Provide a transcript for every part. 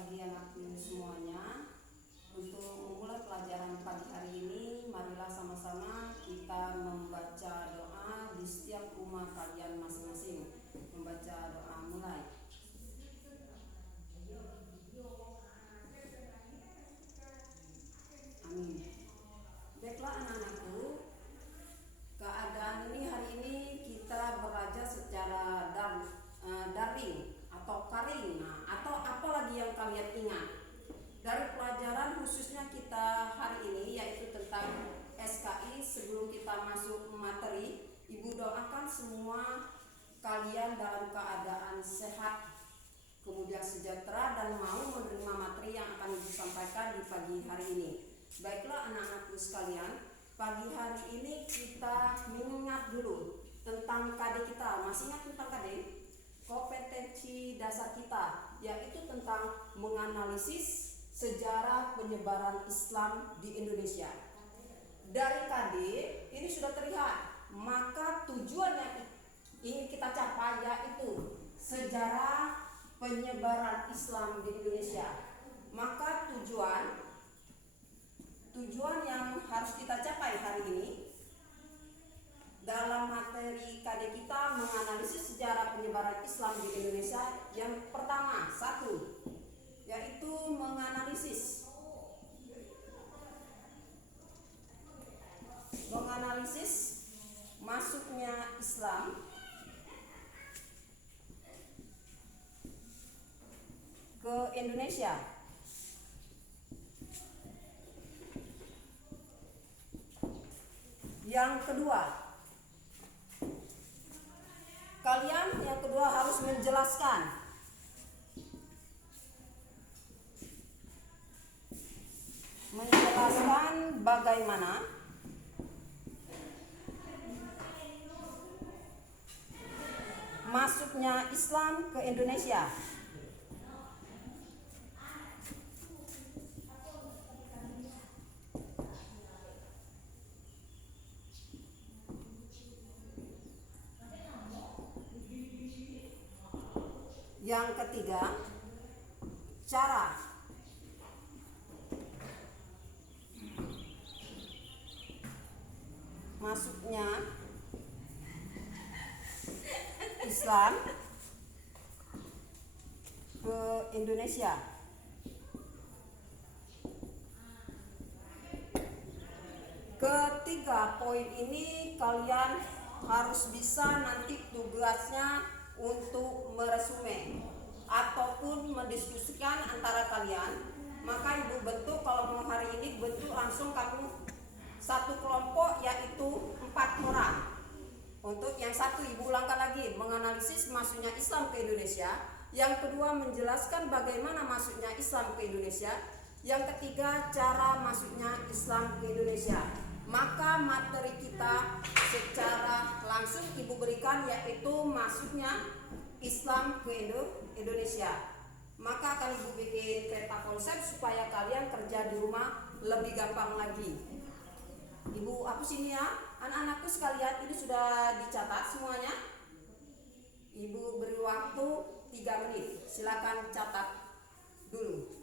pagi anakku semuanya. Untuk memulai pelajaran pagi hari ini, marilah sama-sama kita membaca doa di setiap rumah kalian masing-masing. Membaca doa mulai. Amin. Baiklah anak-anakku, keadaan ini hari ini kita belajar secara daring atau karing, atau apalagi yang kalian ingat dari pelajaran khususnya kita hari ini, yaitu tentang SKI. Sebelum kita masuk materi, Ibu doakan semua kalian dalam keadaan sehat, kemudian sejahtera, dan mau menerima materi yang akan Ibu sampaikan di pagi hari ini. Baiklah anak-anakku sekalian, pagi hari ini kita mengingat dulu tentang KD kita. Masih ingat tentang KD? Kompetensi dasar kita, yaitu tentang menganalisis sejarah penyebaran Islam di Indonesia. Dari KD ini sudah terlihat, maka tujuan yang ingin kita capai yaitu sejarah penyebaran Islam di Indonesia. Maka tujuan yang harus kita capai hari ini dalam materi KD kita menganalisis sejarah penyebaran Islam di Indonesia. Yang pertama, satu, yaitu menganalisis masuknya Islam ke Indonesia. Yang kedua, kalian harus menjelaskan bagaimana masuknya Islam ke Indonesia. Yang ketiga, cara masuknya Islam ke Indonesia. Ketiga poin ini kalian harus bisa nanti tugasnya untuk meresume ataupun mendiskusikan antara kalian. Maka Ibu bentuk, kalau mau hari ini bentuk langsung kamu satu kelompok, yaitu 4 orang. Untuk yang satu Ibu ulangkan lagi, menganalisis masuknya Islam ke Indonesia. Yang kedua, menjelaskan bagaimana masuknya Islam ke Indonesia. Yang ketiga, cara masuknya Islam ke Indonesia. Maka materi kita secara langsung Ibu berikan, yaitu masuknya Islam ke Indonesia. Maka akan Ibu bikin peta konsep supaya kalian kerja di rumah lebih gampang lagi. Ibu hapus ini ya, anak-anakku sekalian, ini sudah dicatat semuanya. Ibu beri waktu 3 menit, silakan catat dulu.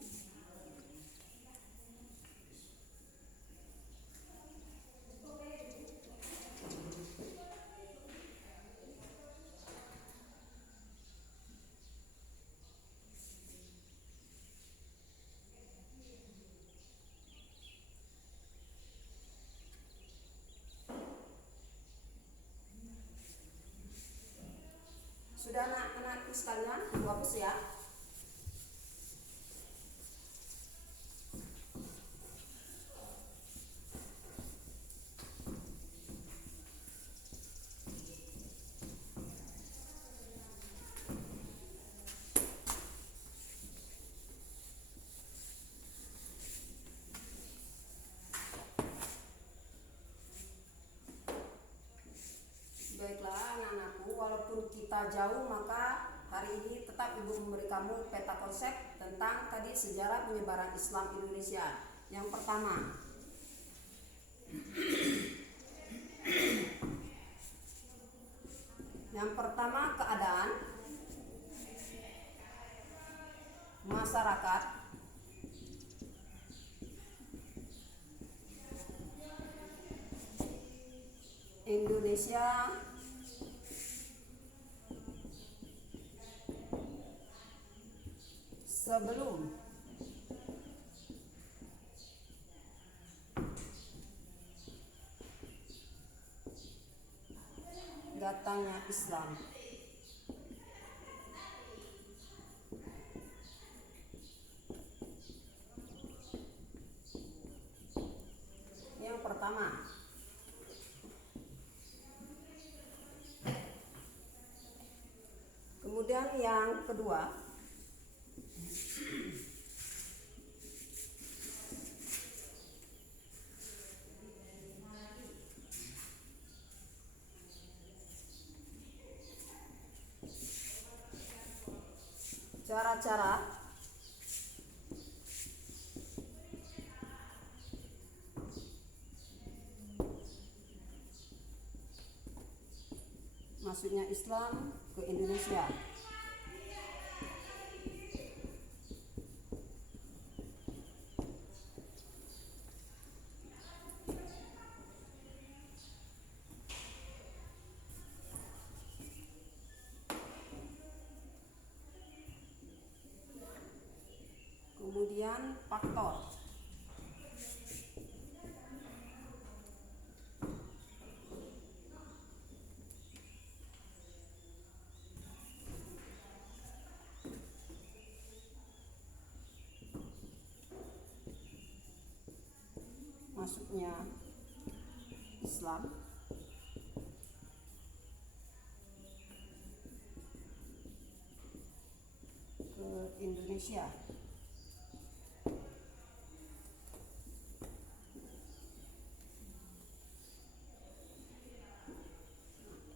Sudah anak-anakku sekalian, Ibu hapus ya. Baiklah anak-anakku, walaupun kita jauh, maka hari ini tetap Ibu memberi kamu peta konsep tentang tadi sejarah penyebaran Islam Indonesia. Yang pertama, keadaan masyarakat Indonesia sebelum datangnya Islam. Yang pertama, kemudian yang kedua, cara-cara masuknya Islam ke Indonesia. Kemudian faktor masuknya Islam ke Indonesia.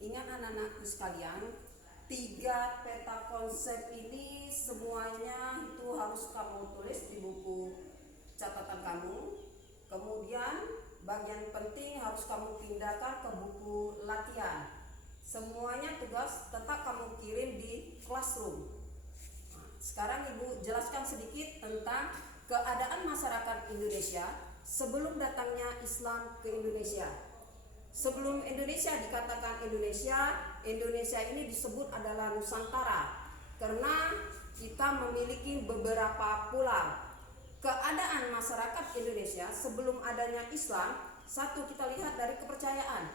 Ingat anak-anakku sekalian, 3 peta konsep ini semuanya itu harus kamu tulis di buku catatan kamu. Kemudian bagian penting harus kamu pindahkan ke buku latihan. Semuanya tugas tetap kamu kirim di classroom. Sekarang Ibu jelaskan sedikit tentang keadaan masyarakat Indonesia sebelum datangnya Islam ke Indonesia. Sebelum Indonesia dikatakan Indonesia, Indonesia ini disebut adalah Nusantara karena kita memiliki beberapa pulau. Keadaan masyarakat Indonesia sebelum adanya Islam, satu kita lihat dari kepercayaan.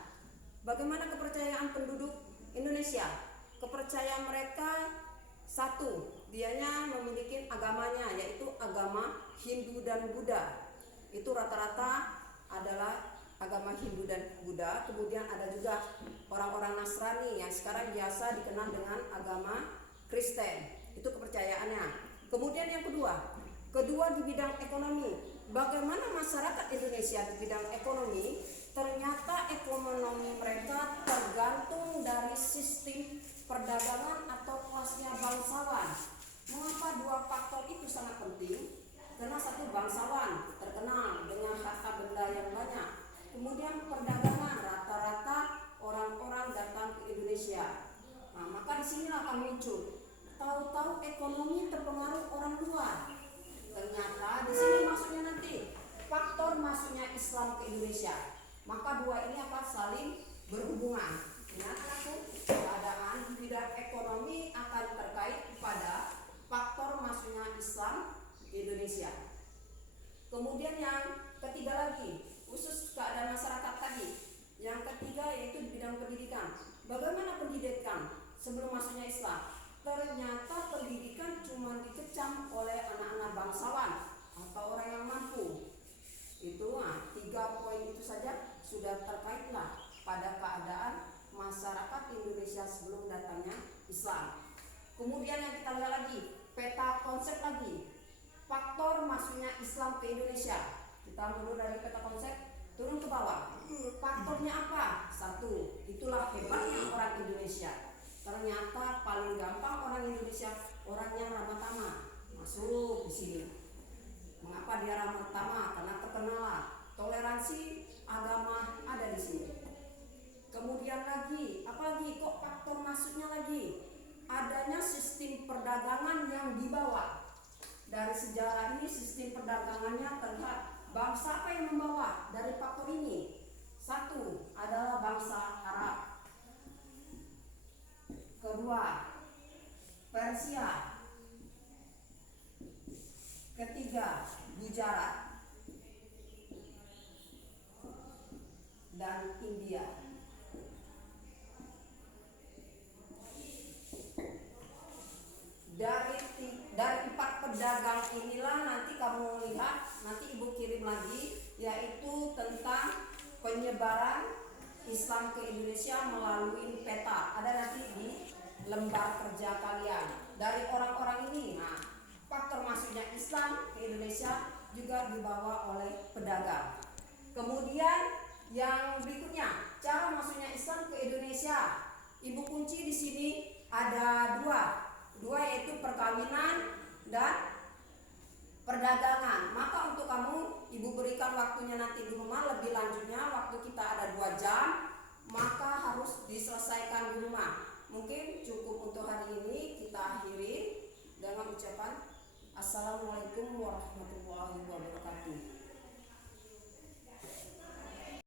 Bagaimana kepercayaan penduduk Indonesia? Kepercayaan mereka satu, dianya memiliki agamanya yaitu agama Hindu dan Buddha. Itu rata-rata adalah agama Hindu dan Buddha. Kemudian ada juga orang-orang Nasrani yang sekarang biasa dikenal dengan agama Kristen. Itu kepercayaannya. Kemudian yang kedua di bidang ekonomi. Bagaimana masyarakat Indonesia di bidang ekonomi? Ternyata ekonomi mereka tergantung dari sistem perdagangan atau kelasnya bangsawan. Mengapa 2 faktor itu sangat penting? Karena satu, bangsawan terkenal dengan harta benda yang banyak. Kemudian perdagangan, rata-rata orang-orang datang ke Indonesia. Nah, maka disinilah akan muncul. Tahu-tahu ekonomi terpengaruh orang luar. Ternyata di sini masuknya nanti faktor masuknya Islam ke Indonesia. Maka 2 ini akan saling berhubungan. Ingat anakku, keadaan di bidang ekonomi akan terkait pada faktor masuknya Islam ke Indonesia. Kemudian yang ketiga lagi, khusus keadaan masyarakat tadi. Yang ketiga yaitu di bidang pendidikan. Bagaimana pendidikan sebelum masuknya Islam? Ternyata pendidikan cuma dikecam oleh anak-anak bangsawan atau orang yang mampu. Itu 3 poin itu saja sudah terkaitlah pada keadaan masyarakat Indonesia sebelum datangnya Islam. Kemudian yang kita lihat lagi, peta konsep lagi. Faktor masuknya Islam ke Indonesia. Kita mundur dari peta konsep, turun ke bawah. Faktornya apa? Satu, itulah hebatnya orang Indonesia. Ternyata paling gampang orang Indonesia orang yang ramah tamah masuk di sini. Mengapa dia ramah tamah? Karena terkenal toleransi agama ada di sini. Kemudian lagi, apalagi kok faktor masuknya lagi? Adanya sistem perdagangan yang dibawa. dari sejarah ini sistem perdagangannya terlihat bangsa apa yang membawa dari faktor ini. Satu adalah bangsa Arab, kedua Persia, ketiga Gujarat, dan India. Dari 4 pedagang inilah nanti kamu lihat, nanti ibu kirim lagi, yaitu tentang penyebaran Islam ke Indonesia melalui peta. Ada nanti di lembar kerja kalian. Dari orang-orang ini, nah faktor masuknya Islam ke Indonesia juga dibawa oleh pedagang. Kemudian yang berikutnya, cara masuknya Islam ke Indonesia. Ibu kunci di sini ada dua yaitu perkawinan dan perdagangan. Maka untuk kamu, ibu berikan waktunya nanti di rumah, lebih lanjutnya waktu kita ada 2 jam, maka harus diselesaikan di rumah. Mungkin cukup untuk hari ini, kita akhiri dengan ucapan Assalamualaikum warahmatullahi wabarakatuh.